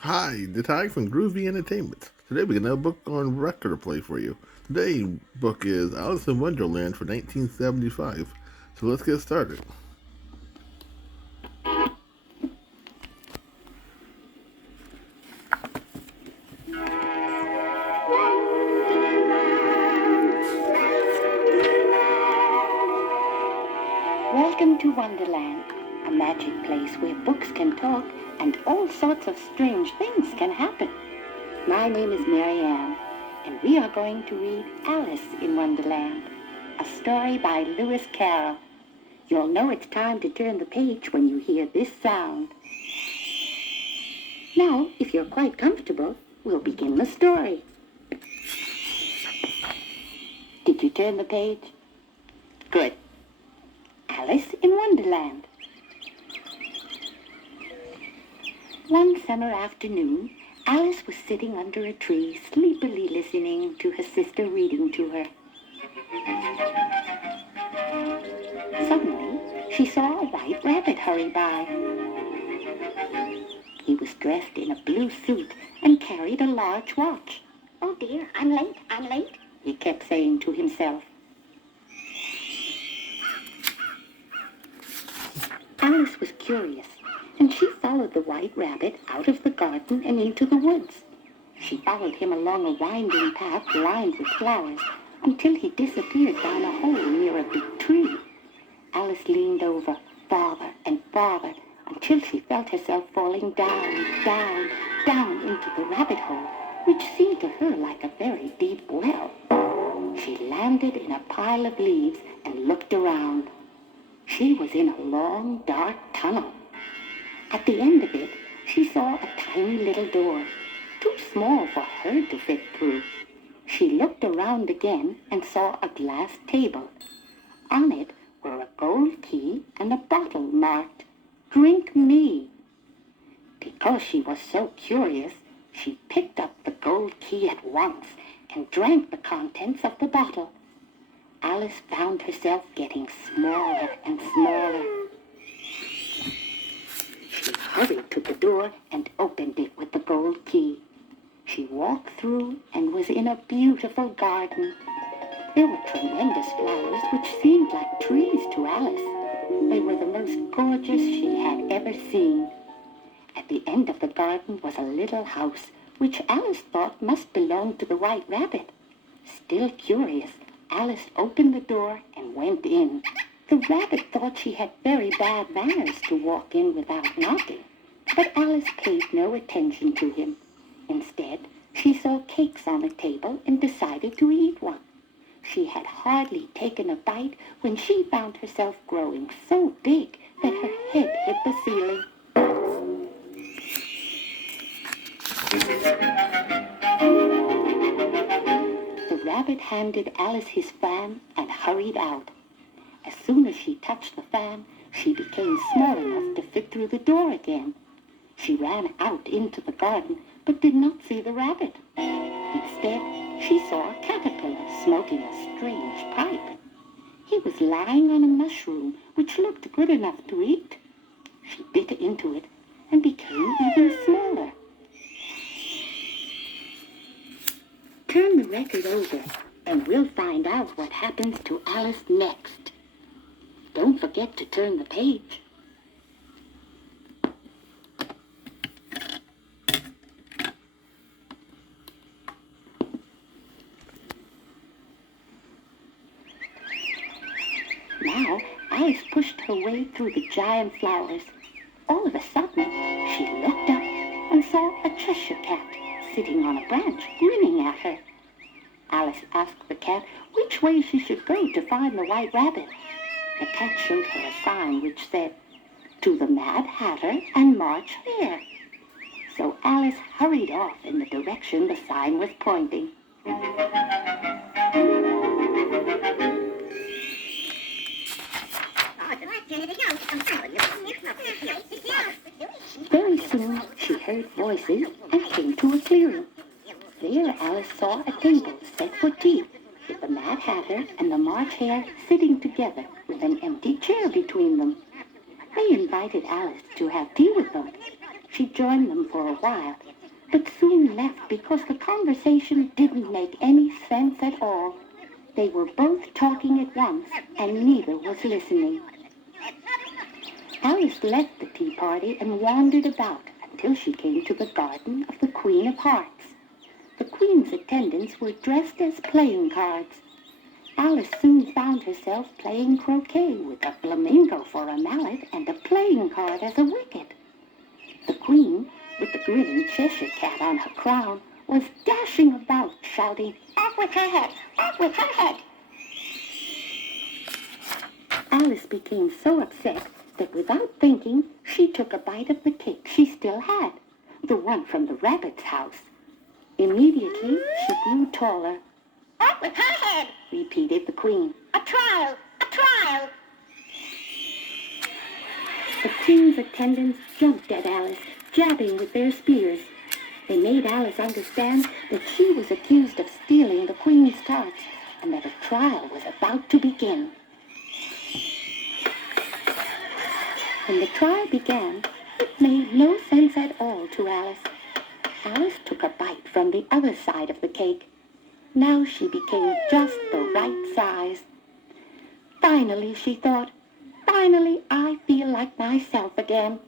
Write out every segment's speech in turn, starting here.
Hi, the Tag from Groovy Entertainment. Today we got another book on record to play for you. Today's book is Alice in Wonderland for 1975. So let's get started. Welcome to Wonderland, a magic place where books can talk and all sorts of strange things can happen. My name is Mary Ann, and we are going to read Alice in Wonderland, a story by Lewis Carroll. You'll know it's time to turn the page when you hear this sound. Now, if you're quite comfortable, we'll begin the story. Did you turn the page? Good. Alice in Wonderland. One summer afternoon, Alice was sitting under a tree, sleepily listening to her sister reading to her. Suddenly, she saw a white rabbit hurry by. He was dressed in a blue suit and carried a large watch. "Oh dear, I'm late," he kept saying to himself. Alice was curious, and she followed the white rabbit out of the garden and into the woods. She followed him along a winding path lined with flowers until he disappeared down a hole near a big tree. Alice leaned over farther and farther until she felt herself falling down, down, down into the rabbit hole, which seemed to her like a very deep well. She landed in a pile of leaves and looked around. She was in a long, dark tunnel. At the end of it, she saw a tiny little door, too small for her to fit through. She looked around again and saw a glass table. On it were a gold key and a bottle marked, "Drink me." Because she was so curious, she picked up the gold key at once and drank the contents of the bottle. Alice found herself getting smaller and smaller. She hurried to the door and opened it with the gold key. She walked through and was in a beautiful garden. There were tremendous flowers which seemed like trees to Alice. They were the most gorgeous she had ever seen. At the end of the garden was a little house which Alice thought must belong to the white rabbit. Still curious, Alice opened the door and went in. The rabbit thought she had very bad manners to walk in without knocking, but Alice paid no attention to him. Instead, she saw cakes on a table and decided to eat one. She had hardly taken a bite when she found herself growing so big that her head hit the ceiling. The rabbit handed Alice his fan and hurried out. As soon as she touched the fan, she became small enough to fit through the door again. She ran out into the garden, but did not see the rabbit. Instead, she saw a caterpillar smoking a strange pipe. He was lying on a mushroom, which looked good enough to eat. She bit into it and became even smaller. Turn the record over, and we'll find out what happens to Alice next. Don't forget to turn the page. Now, Alice pushed her way through the giant flowers. All of a sudden, she looked up and saw a Cheshire cat sitting on a branch, grinning at her. Alice asked the cat which way she should go to find the white rabbit. The cat showed her a sign which said, "To the Mad Hatter and March Hare." So Alice hurried off in the direction the sign was pointing. Very soon she heard voices and came to a clearing. There Alice saw a table set for tea, with the Mad Hatter and the March Hare sitting together with an empty chair between them. They invited Alice to have tea with them. She joined them for a while, but soon left because the conversation didn't make any sense at all. They were both talking at once, and neither was listening. Alice left the tea party and wandered about until she came to the garden of the Queen of Hearts. The Queen's attendants were dressed as playing cards. Alice soon found herself playing croquet with a flamingo for a mallet and a playing card as a wicket. The Queen, with the grinning Cheshire cat on her crown, was dashing about, shouting, "Off with her head! Off with her head!" Alice became so upset that without thinking, she took a bite of the cake she still had, the one from the rabbit's house. Immediately, she grew taller. "Off with her head!" repeated the Queen. "A trial! A trial!" The Queen's attendants jumped at Alice, jabbing with their spears. They made Alice understand that she was accused of stealing the Queen's tarts and that a trial was about to begin. When the trial began, it made no sense at all to Alice. Alice took a bite from the other side of the cake. Now she became just the right size. Finally, she thought, finally I feel like myself again.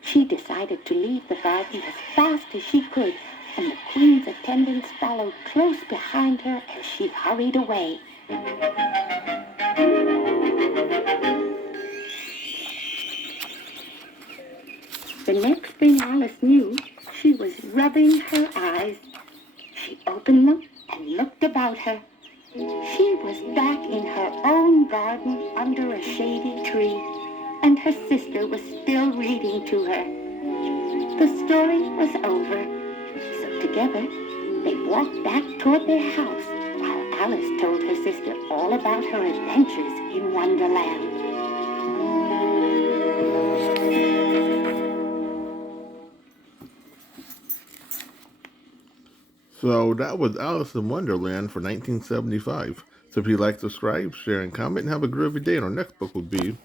She decided to leave the garden as fast as she could, and the Queen's attendants followed close behind her as she hurried away. The next thing Alice knew, she was rubbing her eyes. She opened them and looked about her. She was back in her own garden under a shady tree, and her sister was still reading to her. The story was over, so together they walked back toward their house while Alice told her sister all about her adventures in Wonderland. So that was Alice in Wonderland for 1975. So if you like, subscribe, share, and comment, and have a groovy day. And our next book will be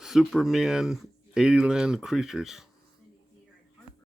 Superman 80 Land Creatures.